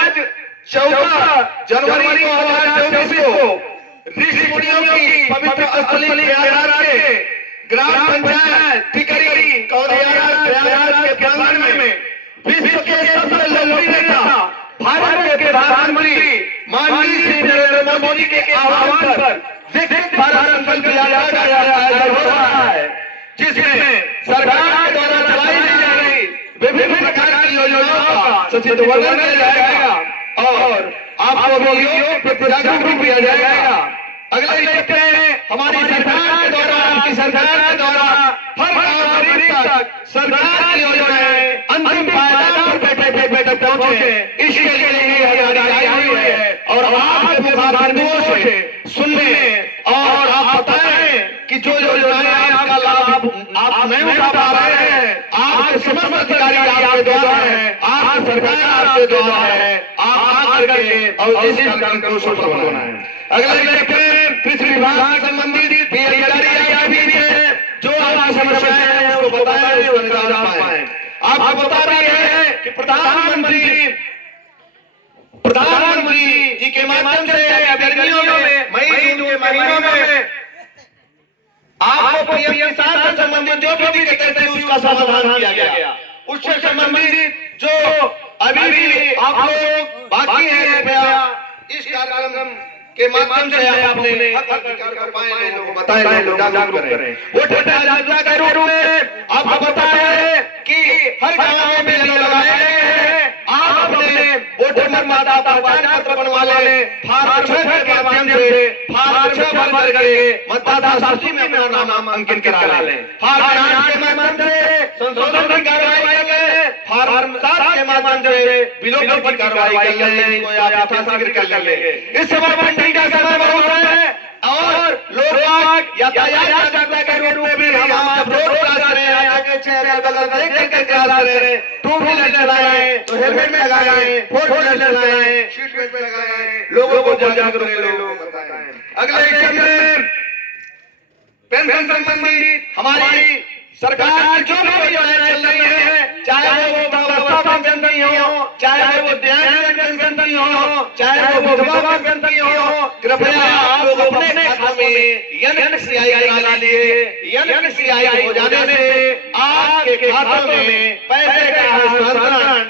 आज 14 जनवरी 2024 को ऋषि मुनियों की पवित्र स्थली प्रयागराज के ग्राम पंचायत टिकरी कौलियारा प्रयागराज के प्रांगण में विश्व के सबसे लोकप्रिय नेता भारत के प्रधानमंत्री माननीय श्री नरेंद्र मोदी के आह्वान पर विकसित भारत संकल्प यात्रा का आयोजन हो रहा है, जिसमें सरकार के द्वारा चलाई जा रही विभिन्न प्रकार की योजनाओं का सचित्र वर्णन किया जाएगा और आपको भी योग प्रति जागरूक भी किया जाएगा। अगले देखते हैं हमारी सरकार के द्वारा, आपकी सरकार के द्वारा हर गांव गरीब तक सरकार की योजनाएं अंतिम पायदान पर बैठे पहुंचे, इसके लिए ये हमारी आई हुई है और आपके मुखारबिंदुओं से सुनने और आप बताएं कि जो योजनाएं आपका लाभ आप नहीं उठा पा रहे हैं, आपके समस्त अधिकारी आपके द्वारा है, आपकी सरकार आपके द्वारा है, आप आकर के और इस कार्यक्रम को सफल बनाना है। अगले देखते हैं कृषि विभाग से संबंधित अधिकारी भी है, जो आपकी समस्याएं हैं वो बताएं और निदान पाएं। आपको बता रहे हैं कि प्रधानमंत्री जी के माध्यम से गर्मियों में मई जून के महीनों में आपको पीएम किसान से संबंधित जो भी दिक्कतें थी उसका समाधान किया गया। उससे संबंधित जो अभी भी आप लोग बाकी हैं, इस कार्यक्रम के माध्यम से आप अपने बताएं, लोग जागरूक करें। वोट जागरूकता के रूप में आपको बताया है कि हर गांव में मेले लगाए गए हैं। आप अपने वोटर मतदाता पहचान पत्र बनवा लें, फार्म 6 के माध्यम से फार्म 6 भर करके मतदाता सूची में अपना नाम अंकित करा लें। फार्म 8 के माध्यम से संशोधन की कार्रवाई करें, फार्म 7 के माध्यम से विलोपन की कार्रवाई कर लें, इसको आप यथाशीघ्र कर लें। इस समय मंडी का समय बढ़ रहा है और लोग यातायात जागरूकता के रूप में भी हम आप रोड क्रॉस करें, आगे चेहरे बगल देख कर क्रॉस करें, टू व्हीलर चलाएं तो हेलमेट लगाएं, फोर व्हीलर चलाएं सीट बेल्ट लगाएं, लोगों को जागरूक करें। अगले चरण पेंशन संबंधी हमारी सरकार जो भी योजनाएं चल रही है, चाहे वो वृद्धावस्था पेंशन नहीं हो, चाहे वो दिव्यांग पेंशन नहीं हो, चाहे वो विधवा पेंशन नहीं हो, कृपया आप लोग अपने खाते में एनसीआई करा लीजिए। एनसीआई हो जाने से आपके खाते में पैसे का हस्तांतरण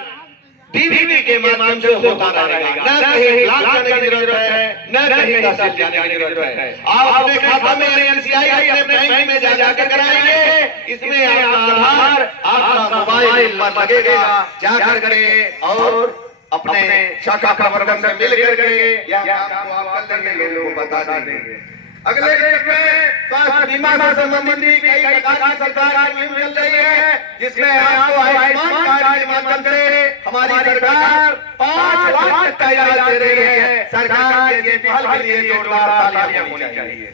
डीबीटी के माध्यम से होता रहेगा, न कहीं लाख जाने की जरूरत है, न कहीं तहसील जाने की जरूरत है। आप अपने खाते में एनसीआई अपने बैंक में जाकर कराएंगे, इसमें आपका आधार, आपका मोबाइल नंबर लगेगा, जाकर के और अपने शाखा प्रबंधक से मिल करके या आपको आप कर लेंगे, लोगों को बता देंगे। अगले स्वास्थ्य बीमा से संबंधित कई प्रकार की सरकार की मुहिम चल रही है, जिसमें आपको आयुष्मान कार्ड के माध्यम से हमारी सरकार 5 लाख का इलाज दे रही है। सरकार के पहल के लिए जोरदार तालियां होनी चाहिए।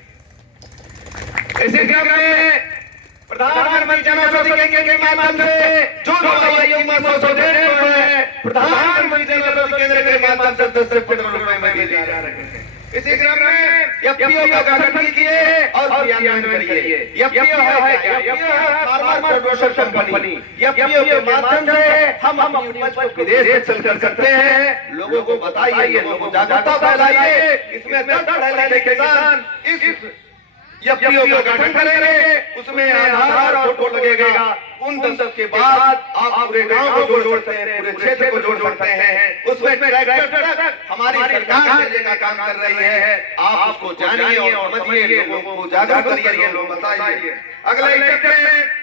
इसी क्रम में प्रधानमंत्री जन औषधि केंद्र के माध्यम से जो दवाइयों में 100 दे रहे हैं, प्रधानमंत्री जन औषधि केंद्र के माध्यम से 10 करोड़ रुपए में दिए जा रहे हैं। इसी क्रम में एफपीओ का गठन कीजिए और क्रियान्वयन करिए। एफपीओ है क्या? एफपीओ है फार्मर प्रोड्यूसर कंपनी। एफपीओ के माध्यम से हम अपनी उपज को विदेश में सेल कर सकते हैं। लोगों को बताइए, लोगों को जागरूकता फैलाइए। इसमें 10 पढ़े किसान इस एफपीओ का गठन करेंगे, उसमें आधार और फोटो लगेगा। उन 10 के बाद आप पूरे गांव को जोड़ सकते हैं, पूरे क्षेत्र को जोड़ सकते हैं। उसमें ट्रैक्टर हमारी सरकार देने का काम कर रही है। आप उसको जानिए और समझिए, लोगों को जागरूक करिए, लोग बताइए। अगले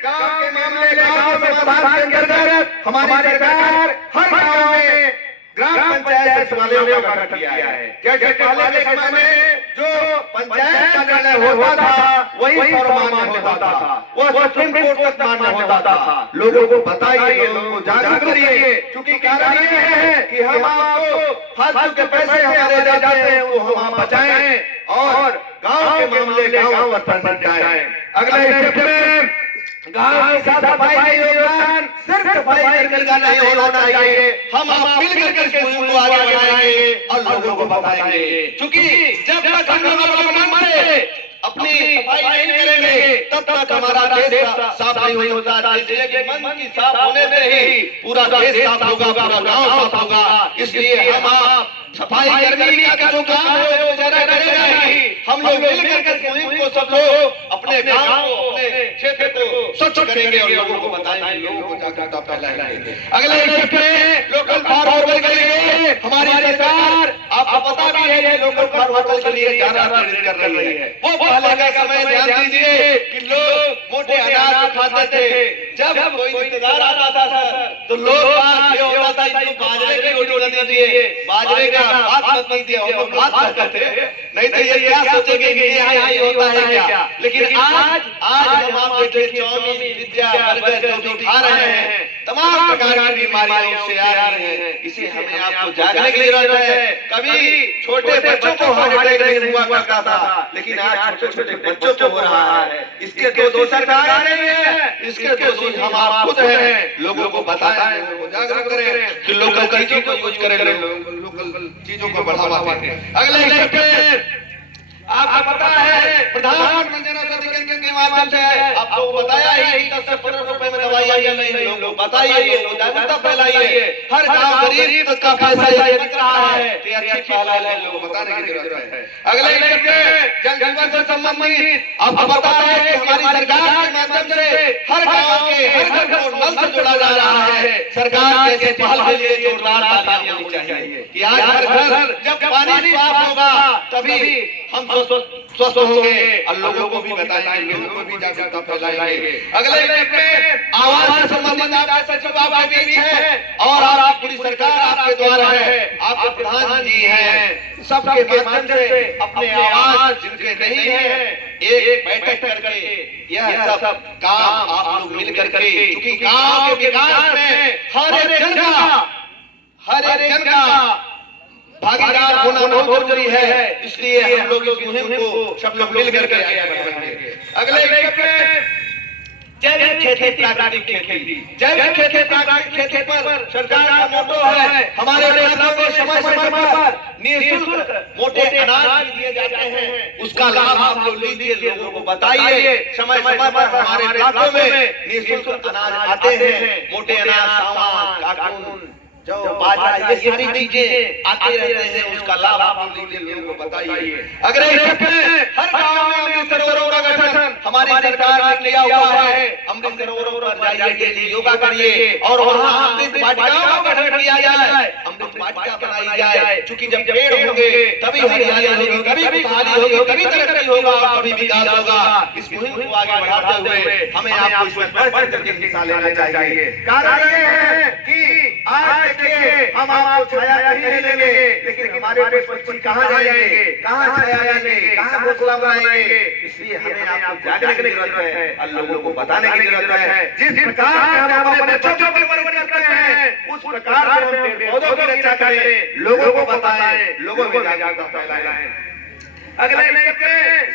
गांव के मामले गांव समाधान के अंतर्गत हमारी सरकार हर गांव में ग्राम पंचायत सचिवालयों का गठन किया है। जैसे पहले के समय में जो पंचायत का निर्णय होता था वही सर्वमान्य होता था, वह सुप्रीम कोर्ट तक मान्य होता था। लोगों को बताइए, लोगों को जागरूक करिए, क्योंकि कारण ये है कि हम आपको फालतू के पैसे हमारे जाते हैं वो हम बचाएं और गांव के मामले गांव स्तर पर जाएं। अगले स्टेप में गांव के साथ सफाई का योगदान सिर्फ सफाई कर्मी का नहीं होना चाहिए। हम मिल करके इस मुहिम को आगे बढ़ाएंगे और लोगों को बताएंगे, क्योंकि जब तक हम लोग अपने मन से अपनी सफाई नहीं करेंगे तब तक हमारा देश साफ नहीं होता। इसलिए कि मन की साफ होने से ही पूरा देश साफ होगा, पूरा गांव साफ होगा। इसलिए हम आप सफाई कर्मी का जो काम है वो बेचारा करेगा ही। हम लोग मिलकर के मुहिम को सब लोग अपने गांव को, अपने क्षेत्र को स्वच्छ करेंगे और लोगों को बताएंगे, लोगों को जागरूकता फैलाएंगे। अगले स्टेप पे लोकल फॉर वोकल के लिए हमारी सरकार, आपको पता भी है ये लोकल फॉर वोकल के लिए ज्यादा प्रेरित कर रही है। वो पहले का समय ध्यान दीजिए कि लोग मोटे अनाज खाते थे। जब कोई रिश्तेदार आता था सर तो लोग बात ये होता था इनको बाजरे की रोटी न दीजिए, बाजरे का भात मत दीजिए, हम लोग भात खाते थे। नहीं तो ये क्या सोचेंगे कि यहाँ ये होता है क्या। लेकिन आज हम आप देखे चाउमीन, पिज्जा, बर्गर जो भी खा रहे हैं, तमाम प्रकार की बीमारियां उससे आ रही हैं। इसे हमें आपको जागने की जरूरत है। कभी छोटे बच्चों को हार्ट अटैक नहीं हुआ करता था, लेकिन आज छोटे छोटे बच्चों को हो रहा है। इसके दोषी सरकार नहीं है, इसके दोषी हम आप खुद हैं। लोगों को बताएं, लोगों को जागरूक करें कि लोकल चीजों को यूज करें, लोकल चीजों को बढ़ावा दें। अगले स्टेप पे आपको पता है प्रधानमंत्री जनौषधि केंद्र के माध्यम से आपको बताया ही 10 से 15 रुपए में दवाइयां मिल रही हैं। लोग बताइए, लोग जागरूकता फैलाइए। हर गांव गरीब तक का पैसा ये दिख रहा है, ये अच्छी पहल है, लोगों को बताने की जरूरत है। अगले स्टेप पे जल जीवन से संबंधित आपको पता है कि हमारी सरकार के माध्यम से हर गांव के हर घर को नल से जोड़ा जा रहा है। सरकार जैसे पहल के लिए जोरदार तालियां होनी चाहिए कि आज हर घर जब पानी साफ होगा तभी हम स्वस्थ होंगे और लोगों को भी बताएंगे, लोगों को भी जागरूकता फैलाएंगे। अगले स्टेप पे आवास से संबंधित आपके सचिव आपके बीच है और आपकी पूरी सरकार आपके द्वारा है। आपके प्रधान जी हैं, सबके माध्यम से अपने आवाज जिनके नहीं है एक बैठक करके यह सब काम आप लोग मिल करके, क्योंकि गांव के विकास में हर एक जन का भागीदार होना बहुत जरूरी है। इसलिए हम लोग इस मुहिम को सब लोग मिल करके आगे बढ़ाएंगे। अगले स्टेप पे जैविक खेती, प्राकृतिक खेती। जैविक खेती, प्राकृतिक खेती पर सरकार का मोटो है। हमारे राज्यों में समय समय पर निःशुल्क मोटे अनाज दिए जाते हैं, उसका लाभ आप लोग लीजिए, लोगों को बताइए। समय समय पर हमारे इलाकों में निःशुल्क अनाज आते हैं, मोटे अनाज, सामान, काकून, जो बाजरा, ये सारी चीजें आते रहते हैं, उसका लाभ आप लीजिए, लोगों को बताइए। अगले स्टेप पे हर गांव में अमृत सरोवरों का गठन हमारी सरकार ने किया हुआ है। अमृत सरोवरों पर जाइए, डेली योगा करिए और वहाँ अमृत वाटिकाओं का गठन किया जाए, अमृत वाटिका बनाई जाए। क्योंकि जब पेड़ होंगे तभी हरियाली होगी, कभी खुशहाली होगी, कभी तरक्की होगा और कभी विकास होगा। इस मुहिम को आगे बढ़ाते हुए हमें आपको इसमें बढ़ चढ़ करके हिस्सा लेना चाहिए। कारण ये है कि आज देखिए हम आपको छाया नहीं लेंगे, लेकिन हमारे पक्षी कहाँ जाएंगे, कहाँ छाया लेंगे, कहाँ घोंसला बनाएंगे। इसलिए हमें आपको जागने की जरूरत है और लोगों को बताने की जरूरत है। जिस प्रकार हम अपने बच्चों को परवरिश करते हैं उस प्रकार हम पेड़ पौधों की रक्षा करें, लोगों को बताएं, लोगों में जागरूकता फैलाएं। अगले स्टेप पे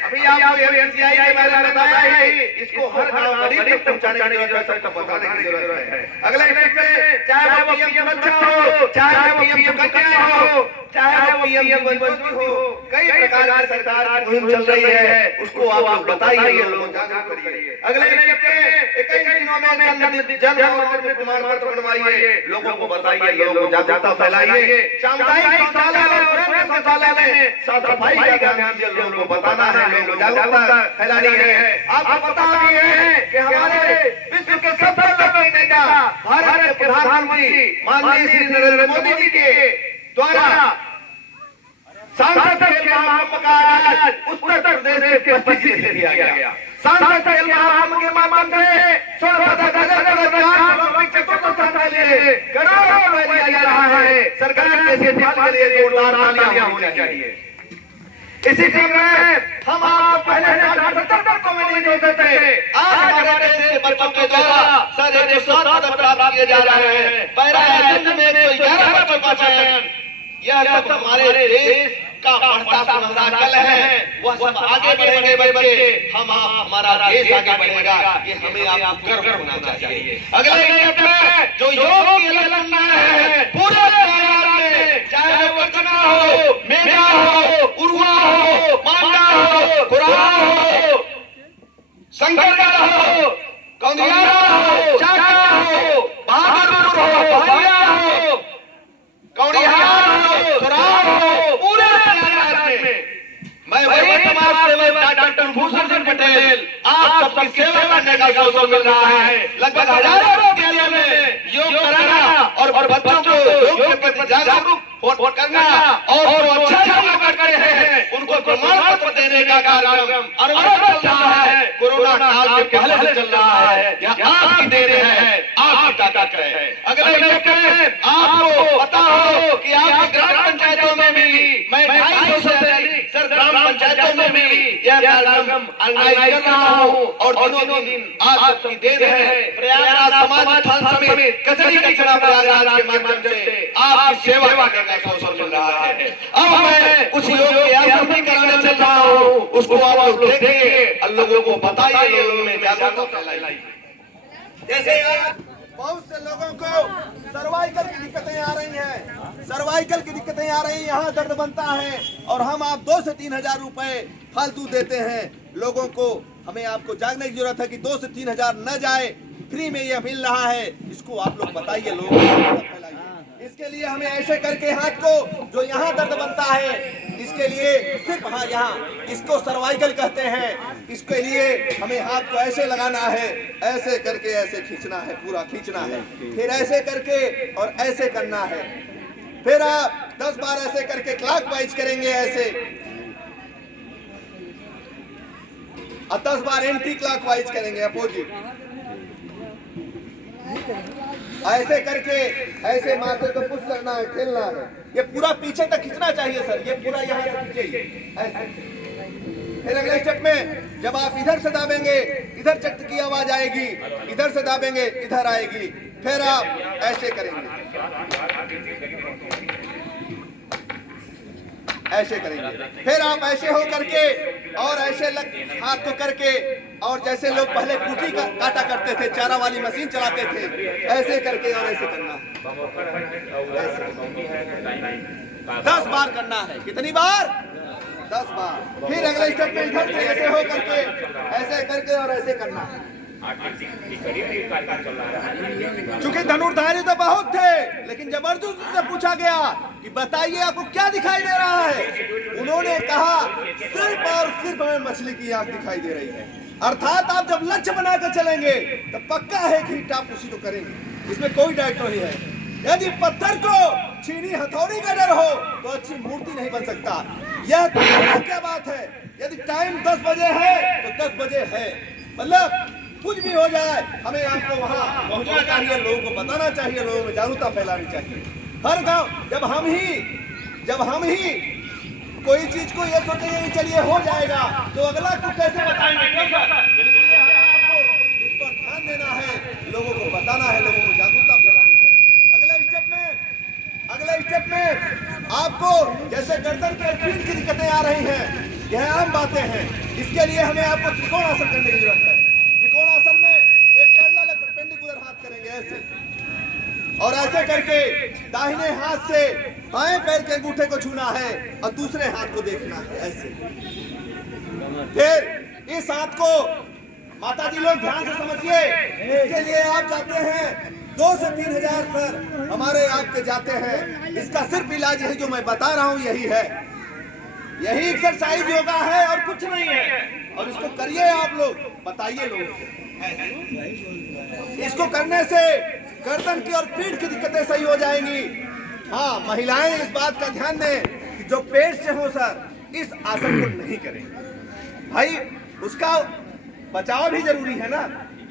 अभी आपको एमसीआई के बारे में बताया है, इसको हर गांव गरीब तक पहुंचाने की जरूरत है, बताने की जरूरत है। अगले स्टेप पे चाहे वो पीएम सुरक्षा हो, चाहे वो पीएम सुकन्या हो, चाहे वो पीएम जीवन हो, कई प्रकार की सरकार की मुहिम चल रही है, उसको आप बताइए, लोग जागरूक करिए। अगले स्टेप पे 21 दिनों में जन प्रमाण पत्र बनवाइए, लोगों को बताइए, लोगों को जागरूकता फैलाइए। सामुदायिक शौचालय और शौचालय में सफाई का लोगों को बताना है, लोगों को जागरूकता फैलानी है। आपको पता भी है कि हमारे विश्व के सबसे बड़े नेता भारत के प्रधानमंत्री माननीय श्री नरेंद्र मोदी जी के द्वारा सांसद खेल महाकुंभ का आज उत्तर प्रदेश के 25 से दिया गया। सांसद खेल महाकुंभ के माध्यम से स्वर्ण पदक करोड़ों रुपए दिया जा रहा है। सरकार के इस पहल के लिए जोरदार तालियां होनी चाहिए। इसी क्रम में हम आप पहले 70 को नहीं जोड़ते थे, आज हमारे देश के बच्चों के द्वारा सर 107 पदक प्राप्त किए जा रहे हैं। पैरा एथलीट में 111 बच्चों का चयन, यह सब हमारे देश का बढ़ता सुनहरा कल है। वह सब आगे बढ़ेंगे बच्चे, हम हमारा देश आगे बढ़ेगा, ये हमें आपको गर्व होना चाहिए। अगले स्टेप में जो योग की लड़ना है पूरे भारत में, चाहे वो चुनाव हो, मेघा हो, उर्वा हो, मांडा हो, कुराहा हो, शंकरगढ़ हो, कौंदियारा हो, चाका हो, बहादुरपुर हो, बलिया हो, कौड़िहार हो, सुराव हो, पूरे प्रयागराज में मैं वही समाज सेवक डॉक्टर भूषण सिंह पटेल आप सबकी सेवा करने का अवसर मिल रहा है। लगभग हजारों विद्यालयों में योग कराना और बच्चों को योग के प्रति जागरूक करना और जो अच्छा योग करते हैं उनको प्रमाण पत्र देने का कार्यक्रम अनवरत चल रहा है। कोरोना काल के पहले से चल रहा है। यह आपकी देन है, आपकी ताकत है। अगले लेकर आपको पता हो कि आपकी ग्राम पंचायतों में भी मैं 250 से अधिक सर ग्राम पंचायतों में भी यह कार्यक्रम आयोजित कर रहा हूँ और दिनों दिन आप सबकी देन है। प्रयागराज समाज उत्थान समिति कचरी कचरा प्रयागराज के माध्यम से आपकी सेवा करने का अवसर मिल रहा है। अब मैं कुछ योग के आसन भी कराने चल रहा हूँ, उसको आप लोग देखिए और लोगों को बताइए, लोगों में जागरूकता फैलाइए। जैसे बहुत से लोगों को सर्वाइकल की दिक्कतें आ रही हैं, सर्वाइकल की दिक्कतें आ रही हैं, यहाँ दर्द बनता है और हम आप 2 से 3 हजार रुपए फालतू देते हैं लोगों को। हमें आपको जागने की जरूरत है कि 2 से 3 हजार न जाए, फ्री में यह मिल रहा है। इसको आप लोग बताइए, लोगों को फैलाइए। इसके लिए हमें ऐसे करके हाथ को जो यहाँ दर्द बनता है, इसके लिए सिर्फ हाँ यहाँ इसको सर्वाइकल कहते हैं, इसके लिए हमें हाथ को ऐसे लगाना है, ऐसे करके ऐसे खींचना है, पूरा खींचना है, फिर ऐसे करके और ऐसे करना है। फिर आप 10 बार ऐसे करके क्लॉकवाइज करेंगे ऐसे, और 10 बार एंटी क्लॉकवाइज करेंगे अपोजिट। ऐसे करके ऐसे माथे को पुश करना है, खेलना है। ये पूरा पीछे तक खींचना चाहिए सर, ये पूरा यहाँ से खींचिए ऐसे। फिर अगले स्टेप में जब आप इधर से दाबेंगे इधर चट की आवाज आएगी, इधर से दाबेंगे इधर आएगी। फिर आप ऐसे करेंगे, ऐसे करेंगे। फिर आप ऐसे हो करके और ऐसे हाथ को करके, और जैसे लोग पहले कुटी का काटा करते थे, चारा वाली मशीन चलाते थे, ऐसे करके और ऐसे करना है। 10 बार करना है। कितनी बार? 10 बार। फिर अगले स्टेप में इधर से ऐसे हो करके ऐसे करके और ऐसे करना है। चूंकि धनुर्धारी तो बहुत थे, लेकिन जब अर्जुन से पूछा गया कि बताइए आपको क्या दिखाई दे रहा है, उन्होंने कहा सिर्फ और सिर्फ हमें मछली की आंख दिखाई दे रही है। अर्थात आप जब लक्ष्य बनाकर चलेंगे तो पक्का है कि आप उसी को करेंगे, इसमें कोई डाउट नहीं है। यदि पत्थर को छीनी हथौड़ी का डर हो तो अच्छी मूर्ति नहीं बन सकता। यह क्या बात है? यदि टाइम 10 बजे है तो 10 बजे है, मतलब कुछ भी हो जाए हमें आपको वहाँ पहुँचना चाहिए, लोगों को बताना चाहिए, लोगों में जागरूकता फैलानी चाहिए। हर गांव जब हम ही कोई चीज को ये सोचेंगे कि चलिए हो जाएगा, तो अगला को कैसे बताएंगे? इस पर ध्यान देना है, लोगों को बताना है, लोगों को जागरूकता फैलानी है। अगले स्टेप में आपको जैसे गर्दन के पीठ की दिक्कतें आ रही हैं, यह आम बातें हैं। इसके लिए हमें आपको त्रिकोण आसन करने की जरूरत है। त्रिकोण आसन में एक पैरेलल परपेंडिकुलर हाथ करेंगे ऐसे, और ऐसे करके दाहिने हाथ से बाएं पैर के अंगूठे को छूना है और दूसरे हाथ को देखना है ऐसे। फिर इस हाथ को माता जी लोग ध्यान से समझिए, इसके लिए आप जाते हैं 2 से 3 हजार पर हमारे आपके जाते हैं। इसका सिर्फ इलाज यही जो मैं बता रहा हूँ यही है, यही एक्सरसाइज योगा है और कुछ नहीं है। और इसको करिए, आप लोग बताइए लोगों को। इसको करने से गर्दन की और पीठ की दिक्कतें सही हो जाएंगी। हाँ, महिलाएं इस बात का ध्यान दें कि जो पेट से हो सर, इस आसन को नहीं करेंगे भाई, उसका बचाव भी जरूरी है ना,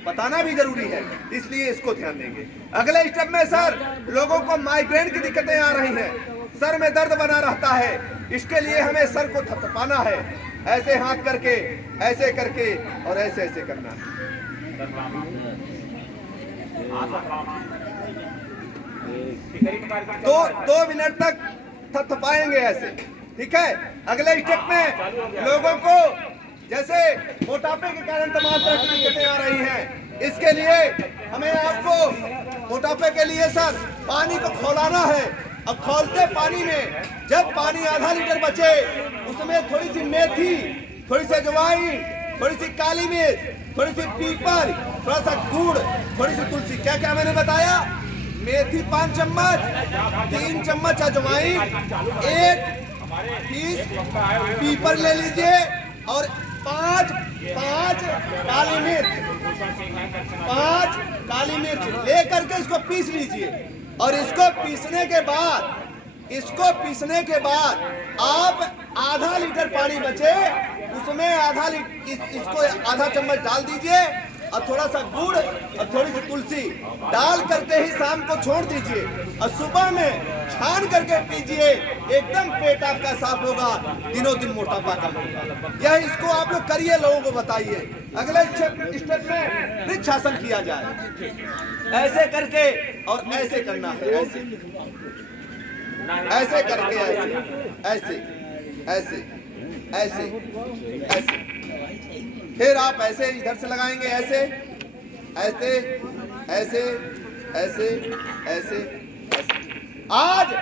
बताना भी जरूरी है, इसलिए इसको ध्यान देंगे। अगले स्टेप में सर लोगों को माइग्रेन की दिक्कतें आ रही हैं, सर में दर्द बना रहता है, इसके लिए हमें सर को थपथपाना है, ऐसे हाथ करके ऐसे करके और ऐसे ऐसे करना है। 2 मिनट तक थपथपाएंगे ऐसे, ठीक है। अगले स्टेप में लोगों को जैसे मोटापे के कारण तमाम तरह की दिक्कतें आ रही हैं, इसके लिए हमें आपको मोटापे के लिए सर पानी को खौलाना है, अब खौलते पानी में जब पानी आधा लीटर बचे, उसमें थोड़ी सी मेथी, थोड़ी सी अजवाइन, थोड़ी सी काली मिर्च, थोड़ी सी पीपर, थोड़ा सा गुड़, थोड़ी सी तुलसी। क्या क्या मैंने बताया? मेथी 5 चम्मच, 3 चम्मच अजवाइन, 1 पीस पीपर ले लीजिए और 5 काली मिर्च, 5 काली मिर्च ले करके इसको पीस लीजिए। और इसको पीसने के बाद आप आधा लीटर पानी बचे, उसमें इसको आधा चम्मच डाल दीजिए और थोड़ा सा गुड़ और थोड़ी सी तुलसी डाल करके ही शाम को छोड़ दीजिए और सुबह में छान करके पीजिए। एकदम पेट आपका साफ होगा, दिनों दिन मोटापा कम होगा। यह इसको आप लोग करिए, लोगों को बताइए। अगले स्टेप में वृक्षासन किया जाए, ऐसे करके और ऐसे करना है, ऐसे करके ऐसे फिर आप ऐसे इधर से लगाएंगे, ऐसे ऐसे ऐसे ऐसे ऐसे ऐसे। आज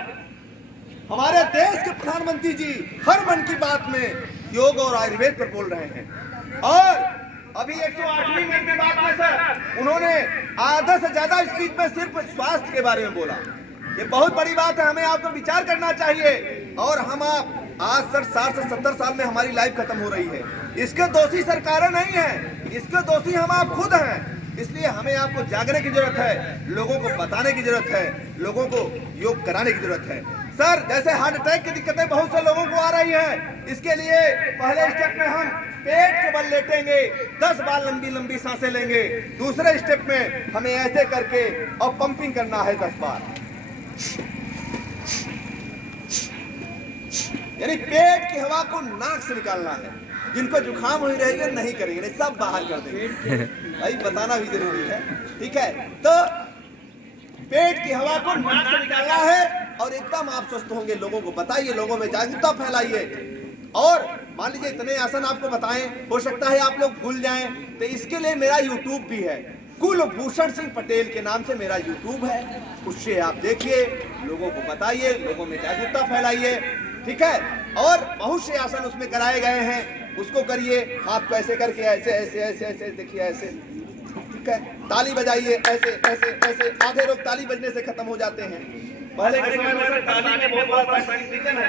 हमारे देश के प्रधानमंत्री जी हर मन की बात में योग और आयुर्वेद पर बोल रहे हैं और अभी 108वीं मन की बात में सर उन्होंने आधा से ज्यादा स्पीच में सिर्फ स्वास्थ्य के बारे में बोला। ये बहुत बड़ी बात है, हमें आपको विचार करना चाहिए। और हम आप आज सर 60 से 70 साल में हमारी लाइफ खत्म हो रही है। इसके दोषी सरकारें नहीं है, इसके दोषी हम आप खुद हैं। इसलिए हमें आपको जागने की जरूरत है, लोगों को बताने की जरूरत है, लोगों को योग कराने की जरूरत है। सर जैसे हार्ट अटैक की दिक्कतें बहुत से लोगों को आ रही हैं, इसके लिए पहले स्टेप में हम पेट के बल लेटेंगे, 10 बार लंबी लंबी सांसें लेंगे। दूसरे स्टेप में हमें ऐसे करके और पंपिंग करना है 10 बार, यानी पेट की हवा को नाक से निकालना है। जिनको जुकाम हुई रहेगी नहीं करेंगे, नहीं सब बाहर कर देंगे। भाई बताना भी जरूरी है, ठीक है। तो पेट की हवा को नाक से निकालना है और एकदम आप स्वस्थ होंगे। लोगों को बताइए, लोगों में जागरूकता फैलाइए। और मान लीजिए इतने आसन आपको बताएं, हो सकता है आप लोग भूल जाएं, तो इसके लिए मेरा यूट्यूब भी है, कुलभूषण सिंह पटेल के नाम से मेरा यूट्यूब है। उससे आप देखिए, लोगों को बताइए, लोगों में जागरूकता फैलाइए, ठीक है। और बहुत से आसन उसमें कराए गए हैं, उसको करिए। हाथ को ऐसे करके ऐसे ऐसे ऐसे ऐसे देखिए, ऐसे, ठीक है। ताली बजाइए, ऐसे ऐसे ऐसे। आधे लोग ताली बजने से खत्म हो जाते हैं। पहले के समय में ताली में बहुत बड़ा साइंटिफिकल है,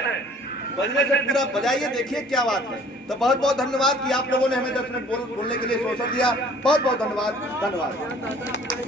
बजने से पूरा बजाइए, देखिए क्या बात है। तो बहुत बहुत धन्यवाद कि आप लोगों ने हमें 10 मिनट बोलने के लिए अवसर दिया। बहुत बहुत धन्यवाद।